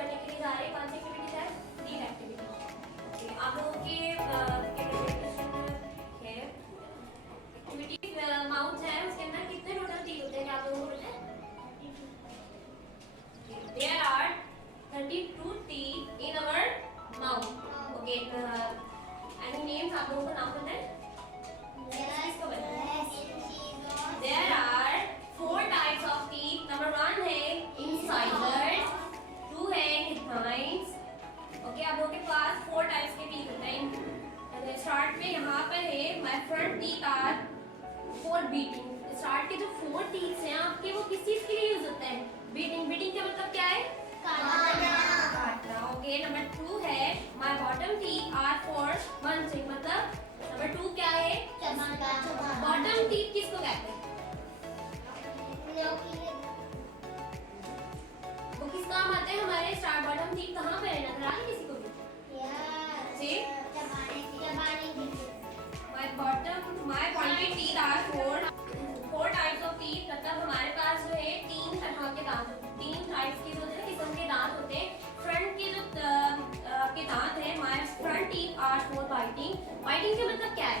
करने के लिए जा रहे हैं। कौन सी एक्टिविटीज है? 3 एक्टिविटी। आप लोगों के एक्टिविटी माउथ है, उसके अंदर कितने टोटल टीथ होते हैं? क्या आप लोगों को पता है? There are 32 teeth in our mouth. Okay. Any names? आप लोगों को नाम पता है? किसको पता है? There are 4 types of teeth. Number 1 है incisors, 2 है canines. Okay, आप लोगों के पास 4 types के teeth होते हैं। स्टार्ट में यहाँ पर है my front teeth are for beating. Start के जो 4 teeth हैं आपके, वो किस चीज के लिए यूज होते हैं? बीटिंग। बीटिंग का मतलब क्या है? काटना। ओके। नंबर 2 है my bottom teeth are for munching, मतलब नंबर 2 क्या है? बॉटम टीथ किसको कहते हैं? वो किस काम आते हैं हमारे? स्टार्ट बॉटम टीथ कहाँ पे है? नजर आ रही किसी को भी? My pointed teeth are for 4 types of teeth, मतलब हमारे पास जो है 3 तरह के दांत, 3 टाइप्स के जो है किस्म के दांत होते हैं। फ्रंट के जो के दांत हैं, my front teeth are for biting. Biting का मतलब क्या है?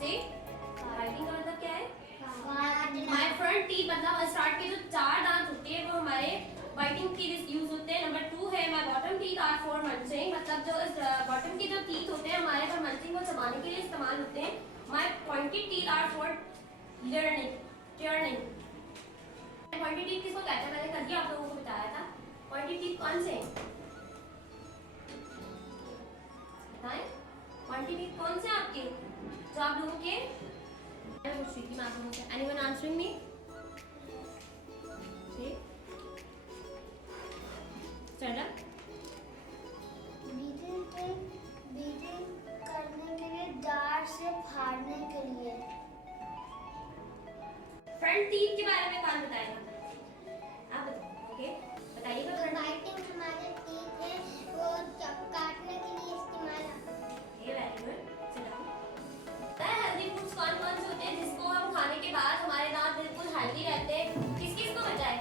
बाइटिंग का मतलब क्या है? माय फ्रंट टीथ मतलब स्टार्ट के जो 4 दांत होते हैं वो हमारे बाइटिंग के लिए यूज होते हैं। नंबर 2 है my bottom teeth are for munching, मतलब जो बॉटम के जो टीथ होते हैं हमारे फॉर मंचिंग, वो चबाने के लिए इस्तेमाल होते हैं। My pointed teeth are for turning. Pointed teeth किसको कहते हैं? मैंने कल ही आप लोगों को बताया था। पॉइंटेड टीथ कौन से हैं? बताएं। पॉइंटेड टीथ कौन से आपके, जो आप लोगों के? मैं पूछ रही थी मैं आप लोगों से। Anyone answering me? Stand up. बीटिंग करने के लिए, दांत से फाड़ने के लिए। फ्रंट टीथ के बारे में कौन बताएगा? आप बताओ। ओके, बताइएगा। बाइटिंग हमारे टीथ है, वो काटने के लिए इस्तेमाल होता है। Okay, very good. चलो, पता है हेल्दी फूड्स कौन कौन से होते हैं जिसको हम खाने के बाद हमारे दांत बिल्कुल हेल्दी रहते हैं? किस किस को पता है?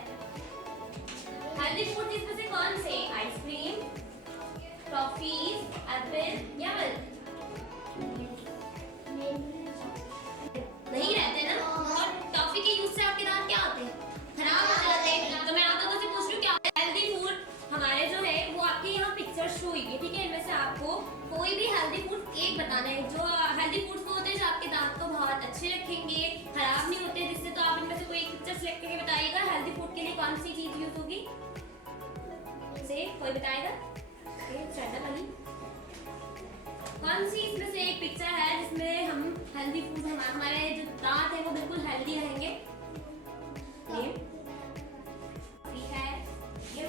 हेल्दी फूड इसमें से कौन से? आइसक्रीम, टॉफीज, एप्पल या मिल्क? नहीं रहते ना। और टॉफी के यूज से आपके दांत क्या होते हैं? खराब हो जाते हैं। तो मैं आप लोगों से पूछ रही हूँ क्या हेल्दी फूड हमारे जो है वो आपके यहाँ पिक्चर शो हुई है, ठीक है? इनमें से आपको कोई भी हेल्दी फूड एक बताना है। जो हेल्दी फूड्स होते हैं जो आपके दांत को बहुत अच्छे रखेंगे, खराब नहीं होते जिससे, तो आप इनमें से कोई एक पिक्चर सेलेक्ट करके बताइएगा हेल्दी फूड के लिए कौन सी चीज यूज होगी। कोई बताएगा? कौन सी इसमें से एक पिक्चर है जिसमें हम हेल्दी फूड, हमारे जो दांत है वो बिल्कुल हेल्दी रहेंगे? ये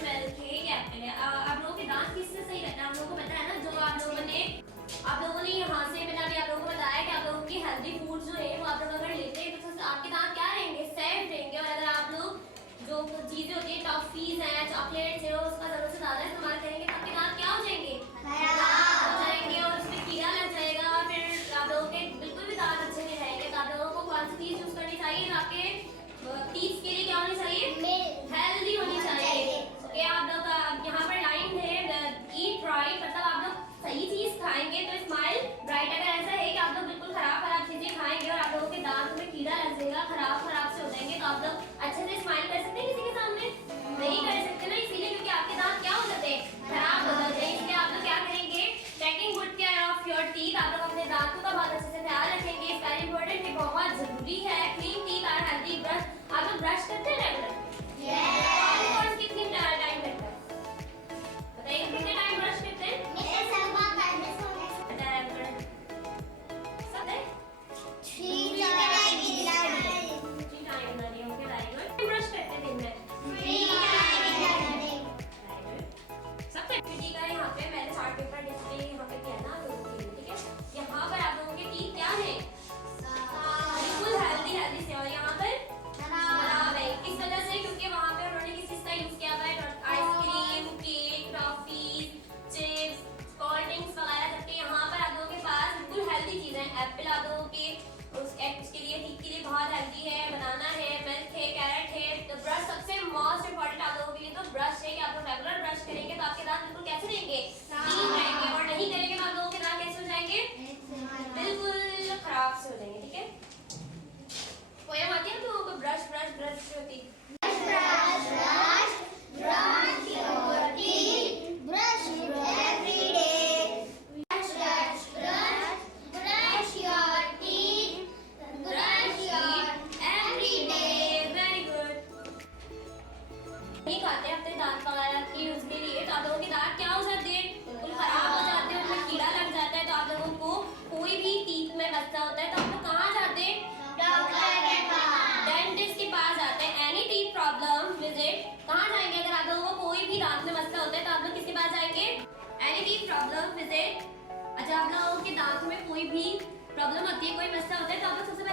मिल्क है, ये एप्पल है। आप लोगों के दांत किससे सही रहते हैं? आप लोगों को पता है ना, जो आप लोगों ने यहाँ से मैंने अभी आप लोगों को बताया कि आप लोगों के हेल्दी फूड जो है वो आप लोग अगर लेते हैं तो आपके दांत क्या रहेंगे? सेफ रहेंगे। और अगर आप लोग जो चीजें होती है, टॉफीज हैं, चॉकलेट्स है, उसका जरूरत से ज्यादा इस्तेमाल करेंगे तो आपके दांत क्या हो जाएंगे? खराब हो जाएंगे और उसमें कीड़ा लग जाएगा और फिर आप लोगों के बिल्कुल भी दांत अच्छे नहीं रहेंगे। तो आप लोगों को कौन सी चीज यूज करनी चाहिए? आपके टीथ के लिए क्या होनी चाहिए? हेल्दी होनी चाहिए। ओके, आप लोग यहाँ पर लाइन है ईट राइट, मतलब आप लोग सही चीज खाएंगे तो स्माइल ब्राइट। अगर ऐसा है कि आप लोग बिल्कुल खराब चीजें खाएंगे और आप लोगों के दांत में कीड़ा लग जाएगा, खराब से हो जाएंगे, तो आप लोग अच्छे से स्माइल कर सकते हैं किसी के सामने? नहीं कर सकते ना, इसीलिए क्योंकि आपके दांत क्या हो जाते हैं? खराब तो ब्रश है कि आप लोग रेगुलर ब्रश करेंगे तो आपके दांत बिल्कुल कैसे रहेंगे, क्लीन रहेंगे, और नहीं करेंगे तो आप लोगों के दांत कैसे हो जाएंगे, बिल्कुल खराब से हो जाएंगे। ठीक है, पोएम आती है ना लोगों को, ब्रश ब्रश ब्रश होती है। नहीं खाते अपने दांत वगैरह की यूज के लिए तो आप लोगों के दांत क्या हो जाते हैं, बिल्कुल खराब हो जाते हैं, उनमें कीड़ा लग जाता है। तो आप लोगों को कोई भी टीथ में मसला होता है तो आप लोग कहाँ जाते हैं, डेंटिस्ट के पास जाते हैं। एनी टीथ प्रॉब्लम विजिट, कहाँ जाएंगे अगर आप लोगों को कोई भी दांत में मसला होता है तो आप लोग किसके पास जाएंगे, एनी टीथ प्रॉब्लम विजिट। अच्छा, आप लोगों के दांत में कोई भी प्रॉब्लम होती है, कोई मसला होता है तो आप लोग सबसे